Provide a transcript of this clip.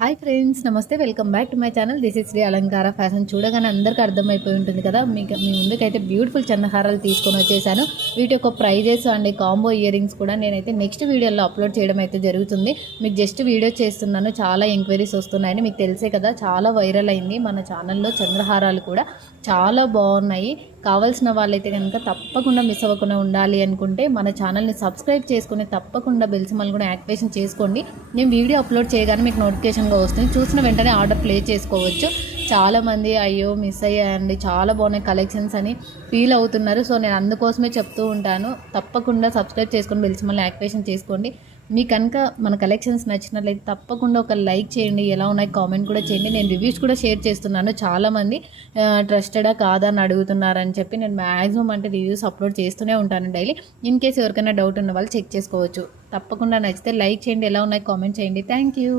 Hi friends, నమస్తే. Welcome back to my channel. This is Shri Alankara fashion. చూడగానే అందరికీ అర్థమైపోయి ఉంటుంది కదా, మీ ముందుకైతే బ్యూటిఫుల్ చంద్రహారాలు తీసుకొని వచ్చేసాను. వీటి యొక్క prices and combo earrings కూడా నేనైతే నెక్స్ట్ వీడియోలో అప్లోడ్ చేయడం అయితే జరుగుతుంది. మీకు జస్ట్ వీడియో చేస్తున్నాను, చాలా ఎంక్వైరీస్ వస్తున్నాయని మీకు తెలిసే కదా, చాలా వైరల్ అయింది మన ఛానల్లో. చంద్రహారాలు కూడా చాలా బాగున్నాయి. కావాల్సిన వాళ్ళైతే కనుక తప్పకుండా మిస్ అవ్వకుండా ఉండాలి అనుకుంటే మన ఛానల్ని సబ్స్క్రైబ్ చేసుకుని తప్పకుండా బెల్ సింబల్ కూడా యాక్టివేషన్ చేసుకోండి. నేను వీడియో అప్లోడ్ చేయగానే మీకు నోటిఫికేషన్గా వస్తుంది. చూసిన వెంటనే ఆర్డర్ ప్లేస్ చేసుకోవచ్చు. చాలామంది అయ్యో మిస్ అయ్యాయండి, చాలా బాగున్నాయి కలెక్షన్స్ అని ఫీల్ అవుతున్నారు. సో నేను అందుకోసమే చెప్తూ ఉంటాను, తప్పకుండా సబ్స్క్రైబ్ చేసుకొని బెల్ సింబల్ యాక్టివేషన్ చేసుకోండి. మీ కనుక మన కలెక్షన్స్ నచ్చినట్లయితే తప్పకుండా ఒక లైక్ చేయండి, ఎలా ఉన్నాయి కామెంట్ కూడా చేయండి. నేను రివ్యూస్ కూడా షేర్ చేస్తున్నాను. చాలామంది ట్రస్టెడా కాదా అని అడుగుతున్నారని చెప్పి నేను మ్యాక్సిమం అంటే రివ్యూస్ అప్లోడ్ చేస్తూనే ఉంటాను డైలీ. ఇన్ కేసు ఎవరికైనా డౌట్ ఉన్న వాళ్ళు చెక్ చేసుకోవచ్చు. తప్పకుండా నచ్చితే లైక్ చేయండి, ఎలా ఉన్నాయి కామెంట్ చేయండి. Thank you.